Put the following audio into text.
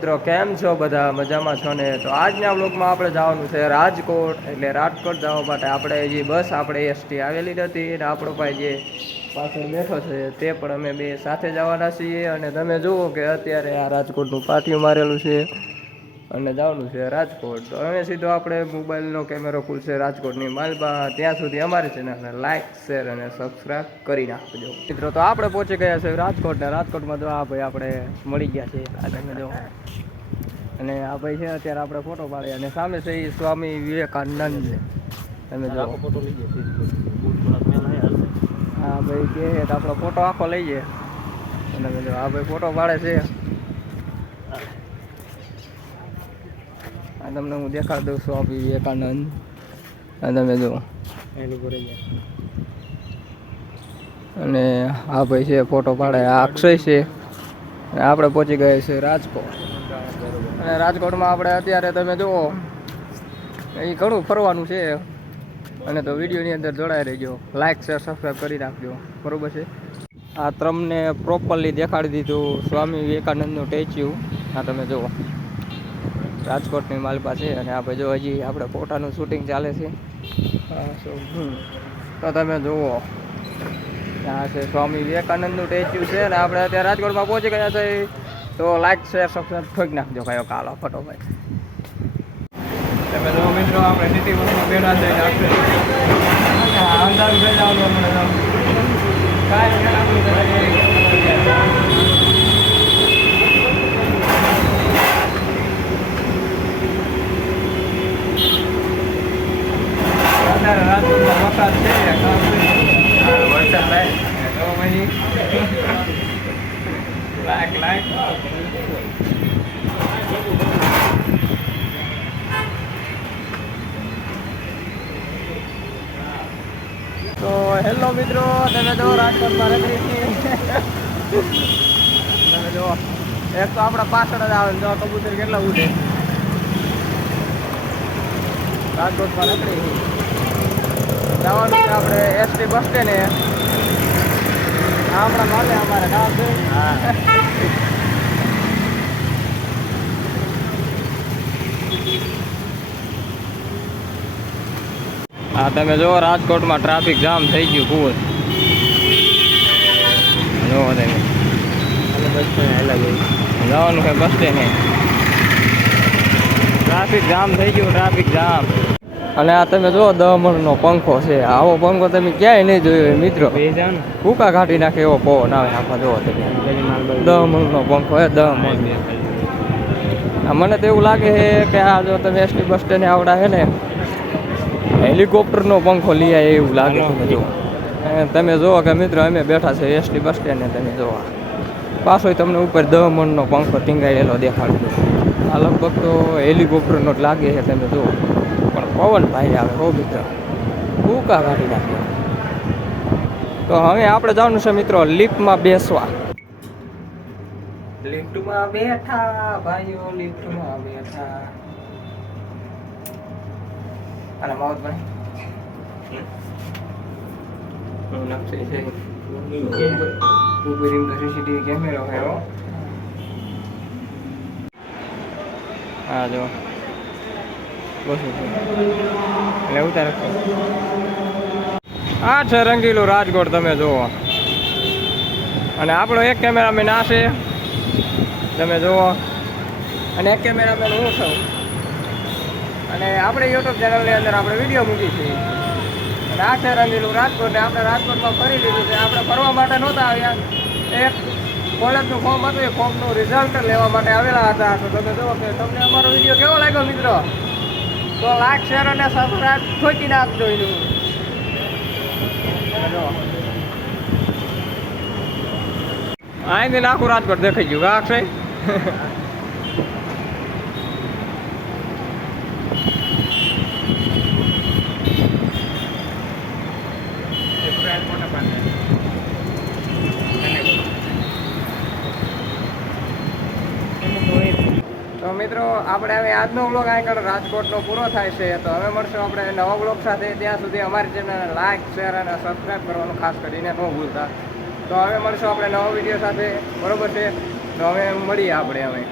મિત્રો કેમ છો બધા મજામાં છો ને? તો આજના વ્લોગમાં આપણે જવાનું છે રાજકોટ. એટલે રાજકોટ જવા માટે આપણે જે બસ આપણે એસટી આવેલી નથી અને આપણો ભાઈ જે પાછળ બેઠો છે તે પણ અમે બે સાથે જવાના છીએ. અને તમે જુઓ કે અત્યારે આ રાજકોટનું પાટિયું મારેલું છે અને જવાનું છે રાજકોટ. તો હવે સીધો આપણે મોબાઈલનો કેમેરો ખુલશે રાજકોટની માલબા. ત્યાં સુધી અમારી ચેનલને લાઇક શેર અને સબસ્ક્રાઈબ કરી નાખજો મિત્રો. તો આપણે પહોંચી ગયા છે રાજકોટ ને રાજકોટમાં જો આ ભાઈ આપણે મળી ગયા છે. આ તમે જો અને આ ભાઈ છે અત્યારે આપણે ફોટો પાડીએ અને સામે છે એ સ્વામી વિવેકાનંદ. તમે જો ફોટો લઈ જાય હા ભાઈ કે આપણો ફોટો આખો લઈ જાય. અને તમે જો આ ભાઈ ફોટો પાડે છે. આ તમને હું દેખાડી દઉં સ્વામી વિવેકાનંદ. આ તમે જો અને આ ભાઈ છે ફોટો પાડે. આ અક્ષય છે. આપણે પહોંચી ગયા છે રાજકોટ. અને રાજકોટમાં આપણે અત્યારે તમે જુઓ એ ઘણું ફરવાનું છે. અને તો વિડીયોની અંદર જોડાઈ રહેજો. લાઇક શેર સબસ્ક્રાઈબ કરી નાખજો બરાબર છે. આ તમને પ્રોપરલી દેખાડી દીધું સ્વામી વિવેકાનંદનું સ્ટેચ્યુ. આ તમે જુઓ રાજકોટની માલપા છે. અને આપણે જો હજી આપણે ફોટાનું શૂટિંગ ચાલે છે. તો તમે જુઓ આ છે સ્વામી વિવેકાનંદનું સ્ટેચ્યુ છે. અને આપણે અત્યારે રાજકોટમાં પહોંચી ગયા છે. તો લાઈક શેર સબસ્ક્રાઈબ ઠોકી નાખજો કયો કાલો ફટોફટ. તમે જો મિત્રો આપણે સિટી બસમાં બેઠા છે. અંદાજ થઈ જવાનું મને અત્યારે રાજકોટમાં વરસાદ છે. વરસાદ લાઈક તો હેલો મિત્રો, તમે જો રાજકોટમાં રખડી છીએ. તમે જો એક તો આપણા પાછળ જ આવે જો કબૂતર કેટલા ઉડે. રાજકોટમાં રખડી જવાનું છે આપણે એસટી બસ સ્ટેન્ડે. આપણા માલે અમારે ગામ છે. હા તમે જો રાજકોટમાં ટ્રાફિક જામ થઈ ગયું ફૂલ. જો તમે બસ સ્ટેન્ડ જવાનું છે બસ સ્ટેન્ડ. ટ્રાફિક જામ થઈ ગયું ટ્રાફિક જામ. અને આ તમે જો 10 મણનો પંખો છે. આવો પંખો તમે ક્યાંય નહીં જોયો મિત્રો. ભૂકા કાઢી નાખે એવો પવન આવે. આમાં જોવો તમે 10 મણનો પંખો હે 10 મણ. મને તો એવું લાગે છે કે આ જો તમે એસટી બસ સ્ટેન્ડ આવડા છે ને હેલિકોપ્ટરનો પંખો લઈ આવે એવું લાગે. તમે જુઓ તમે જુઓ કે મિત્રો અમે બેઠા છે એસટી બસ સ્ટેન્ડને. તમે જુઓ પાછો તમને ઉપર 10 મણનો પંખો ટીંગાયેલો દેખાડું. આ લગભગ તો હેલિકોપ્ટરનો જ લાગે છે. તમે જુઓ પણ પવન ભાઈ આવે હો મિત્ર. ભૂકા કાઢી નાખ્યો. તો હવે આપણે જવાનું છે મિત્રો લિફ્ટમાં બેસવા. લિફ્ટમાં બેઠા ભાઈઓ લિફ્ટમાં બેઠા. અને માઉથભાઈ નકશી છે ઉપર સીસીટીવી કેમેરો છે. હા જો બસ એટલે ઉતાર. આ છે રંગીલું રાજકોટ તમે જુઓ. અને આપણો એક કેમેરામેન આ છે તમે જુઓ. અને એક કેમેરામેન હું છું. અને આપણે યુટ્યુબ ચેનલની અંદર આપણે વિડીયો મૂકી છીએ. અને આ છે રંગીલું રાજકોટ. ને આપણે રાજકોટમાં ફરી લીધું છે. આપણે ફરવા માટે નહોતા આવ્યા. એક કોલેજનું ફોર્મ હતું. એ ફોર્મનું રિઝલ્ટ લેવા માટે આવેલા હતા. તો તમે જુઓ કે તમને અમારો વિડીયો કેવો લાગ્યો મિત્રો. તો લાઈક શેર અને સબસ્ક્રાઈબ ઠોકી નાખજો. અહીંથી આખું રાજકોટ દેખાઈ ગયું કા અક્ષય. તો મિત્રો આપણે હવે આજનો વ્લોગ આગળ રાજકોટનો પૂરો થાય છે. તો હવે મળશું આપણે નવા વ્લોગ સાથે. ત્યાં સુધી અમારી ચેનલને લાઈક શેર અને સબસ્ક્રાઈબ કરવાનું ખાસ કરીને ન ભૂલતા. તો હવે મળશું આપણે નવા વિડીયો સાથે બરોબર છે. તો હવે મળીએ આપણે હવે.